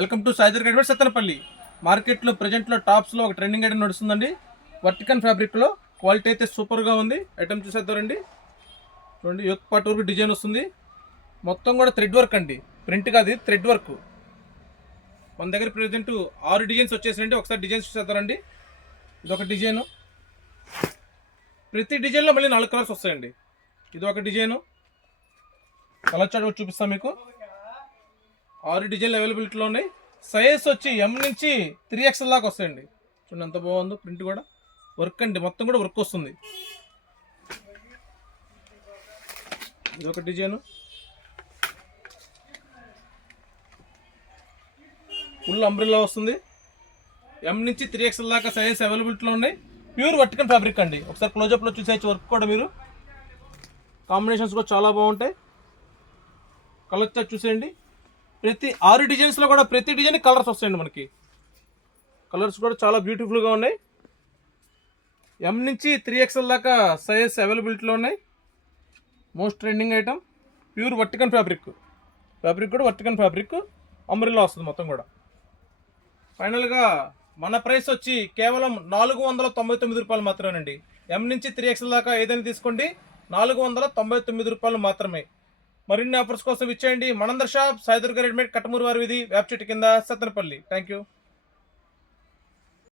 Welcome to Saidhar readymade Sattenapalli. మార్కెట్లో ప్రజెంట్లో టాప్స్లో ఒక trending item నడుస్తుందండి. వర్టికన్ ఫ్యాబ్రిక్లో క్వాలిటీ అయితే సూపర్గా ఉంది. ఐటమ్ చూసేద్దారండి. చూడండి, యోక్ పార్ట్ వరకు డిజైన్ వస్తుంది. మొత్తం కూడా థ్రెడ్ వర్క్ అండి, ప్రింట్ కాదు, థ్రెడ్ వర్క్. మన దగ్గర ప్రజెంట్ 6 డిజైన్స్ వచ్చేసాయండి. ఒకసారి డిజైన్స్ చూసేద్దారండి. ఇదొక డిజైను, ప్రతి డిజైన్లో మళ్ళీ 4 కలర్స్ వస్తాయండి. ఇది ఒక డిజైను, కలర్ చార్ట్ చూపిస్తాను మీకు. 6 డిజైన్లు అవైలబిలిటీలో ఉన్నాయి. సైజ్ వచ్చి M నుంచి 3XL దాకా వస్తాయండి. చూడండి ఎంత బాగుందో, ప్రింట్ కూడా వర్క్ అండి, మొత్తం కూడా వర్క్ వస్తుంది. ఇదొక డిజైను, ఫుల్ అంబ్రెల్లా వస్తుంది. M నుంచి 3XL దాకా సైజ్ అవైలబిలిటీలో ఉన్నాయి. ప్యూర్ వర్టికన్ ఫ్యాబ్రిక్ అండి. ఒకసారి క్లోజప్లో చూసేయచ్చు వర్క్ కూడా మీరు. కాంబినేషన్స్ కూడా చాలా బాగుంటాయి. కలర్ చార్ట్ చూసేయండి. ప్రతి 6 డిజైన్స్లో కూడా ప్రతి డిజైన్ కలర్స్ వస్తాయండి. మనకి కలర్స్ కూడా చాలా బ్యూటిఫుల్గా ఉన్నాయి. M నుంచి 3XL దాకా సైజ్ అవైలబిలిటీలో ఉన్నాయి. మోస్ట్ ట్రెండింగ్ ఐటమ్, ప్యూర్ వర్టికన్ ఫ్యాబ్రిక్. ఫ్యాబ్రిక్ కూడా వర్టికన్ ఫ్యాబ్రిక్, అంబ్రెల్లా వస్తుంది మొత్తం కూడా. ఫైనల్గా మన ప్రైస్ వచ్చి కేవలం 499 రూపాయలు మాత్రమేనండి. M నుంచి 3XL దాకా ఏదైనా తీసుకోండి, 499 రూపాయలు మాత్రమే. మరిన్ని ఆఫర్స్ కోసం ఇచ్చేయండి. మనందర్ షాప్, సాయిధర్ రెడీమేడ్, కట్టమూరు వారి వీధి, వేప చెట్టు కింద, సత్తెనపల్లి. Thank you.